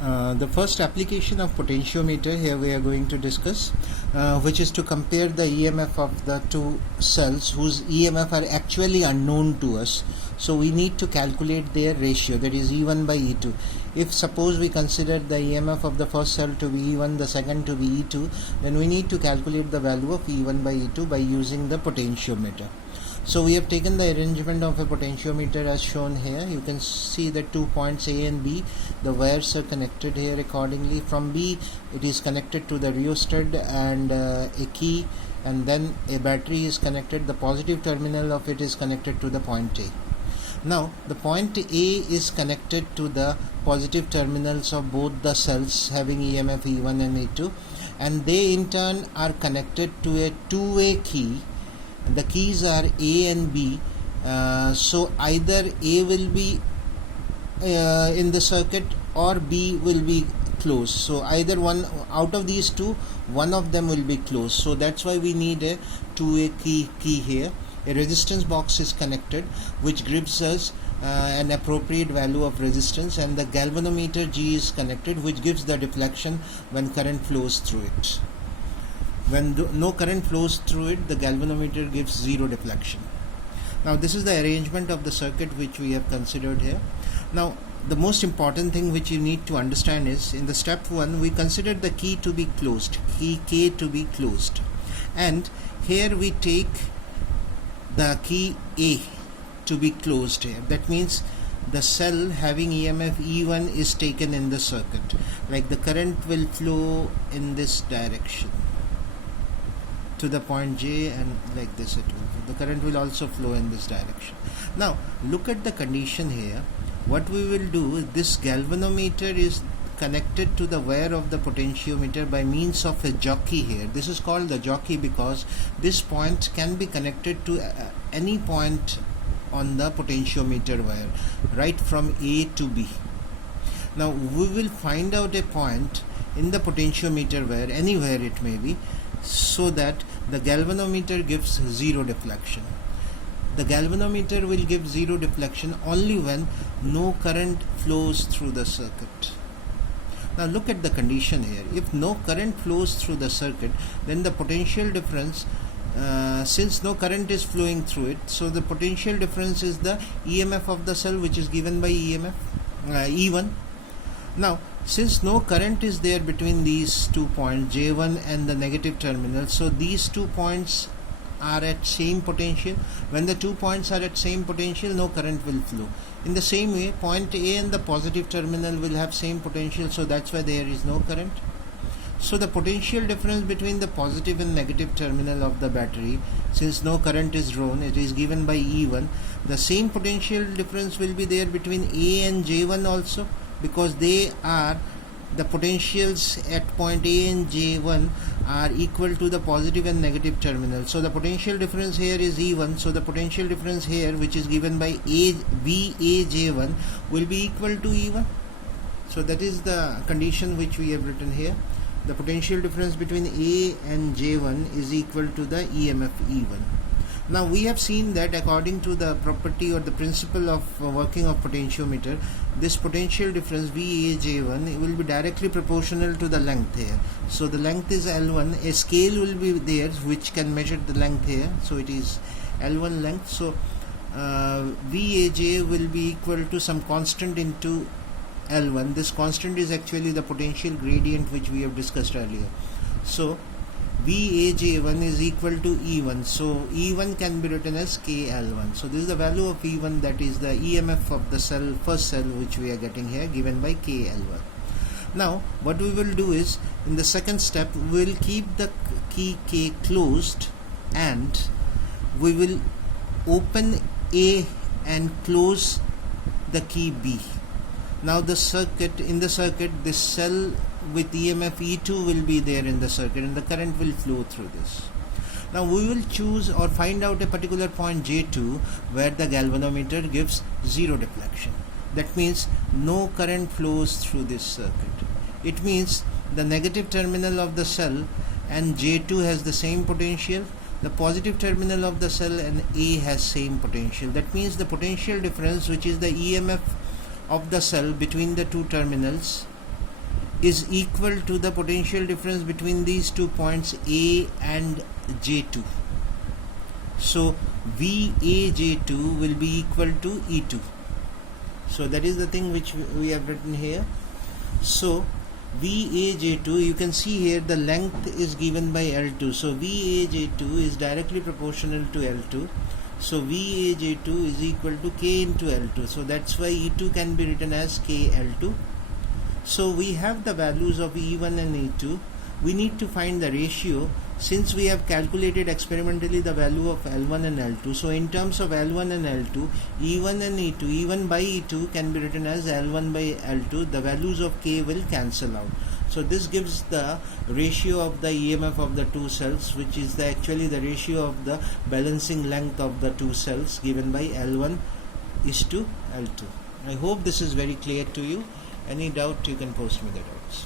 The first application of potentiometer here we are going to discuss, which is to compare the EMF of the two cells whose EMF are actually unknown to us. So we need to calculate their ratio, that is E1 by E2. If suppose we consider the EMF of the first cell to be E1, the second to be E2, then we need to calculate the value of E1 by E2 by using the potentiometer. So we have taken the arrangement of a potentiometer as shown here. You can see that 2 points A and B, the wires are connected here accordingly. From B it is connected to the rheostat and a key, and then a battery is connected. The positive terminal of it is connected to the point A. Now the point A is connected to the positive terminals of both the cells having EMF E1 and E2, and they in turn are connected to a two-way key. The keys are A and B, so either A will be in the circuit or B will be closed. So either one out of these two, one of them will be closed. So that's why we need a two-way key here. A resistance box is connected, which gives us an appropriate value of resistance, and the galvanometer G is connected, which gives the deflection when current flows through it. When no current flows through it, the galvanometer gives zero deflection. Now this is the arrangement of the circuit which we have considered here. Now the most important thing which you need to understand is, in the step 1 we considered the key to be closed, key K to be closed, and here we take the key A to be closed here. That means the cell having EMF E1 is taken in the circuit, like the current will flow in this direction to the point J, and like this it will. The current will also flow in this direction. Now look at the condition here. What we will do, this galvanometer is connected to the wire of the potentiometer by means of a jockey here. This is called the jockey because this point can be connected to any point on the potentiometer wire, right from A to B. Now we will find out a point in the potentiometer wire, anywhere it may be, so that the galvanometer gives zero deflection. The galvanometer will give zero deflection only when no current flows through the circuit. Now look at the condition here. If no current flows through the circuit, then the potential difference, since no current is flowing through it, so the potential difference is the EMF of the cell, which is given by E1. Now since no current is there between these 2 points J1 and the negative terminal, so these 2 points are at same potential. When the 2 points are at same potential, no current will flow. In the same way, point A and the positive terminal will have same potential, so that's why there is no current. So the potential difference between the positive and negative terminal of the battery, since no current is drawn, it is given by E1. The same potential difference will be there between A and J1 also, because they are the potentials at point A and J1 are equal to the positive and negative terminal. So the potential difference here is E1. So the potential difference here, which is given by VAJ1, will be equal to E1. So that is the condition which we have written here. The potential difference between A and J1 is equal to the EMF E1. Now we have seen that according to the property or the principle of working of potentiometer, this potential difference VAJ1 will be directly proportional to the length here. So the length is L1. A scale will be there which can measure the length here. So it is L1 length. So VAJ will be equal to some constant into L1. This constant is actually the potential gradient which we have discussed earlier. So VAJ1 is equal to E1, so E1 can be written as KL1. So this is the value of E1, that is the EMF of the cell, first cell, which we are getting here, given by KL1. Now what we will do is, in the second step, we will keep the key K closed and we will open A and close the key B. Now the circuit, in the circuit, this cell with EMF E2 will be there in the circuit, and the current will flow through this. Now we will choose or find out a particular point J2 where the galvanometer gives zero deflection. That means no current flows through this circuit. It means the negative terminal of the cell and J2 has the same potential. The positive terminal of the cell and A has same potential. That means the potential difference, which is the EMF of the cell between the two terminals, is equal to the potential difference between these 2 points A and J2. So VAJ2 will be equal to E2. So that is the thing which we have written here. So VAJ2, you can see here the length is given by L2. So VAJ2 is directly proportional to L2. So VAJ2 is equal to K into L2. So that's why E2 can be written as KL2. So we have the values of E1 and E2. We need to find the ratio since we have calculated experimentally the value of L1 and L2. So in terms of L1 and L2, E1 and E2, E1 by E2 can be written as L1 by L2. The values of K will cancel out. So this gives the ratio of the EMF of the two cells, which is actually the ratio of the balancing length of the two cells given by L1 is to L2. I hope this is very clear to you. Any doubt, you can post me the doubts.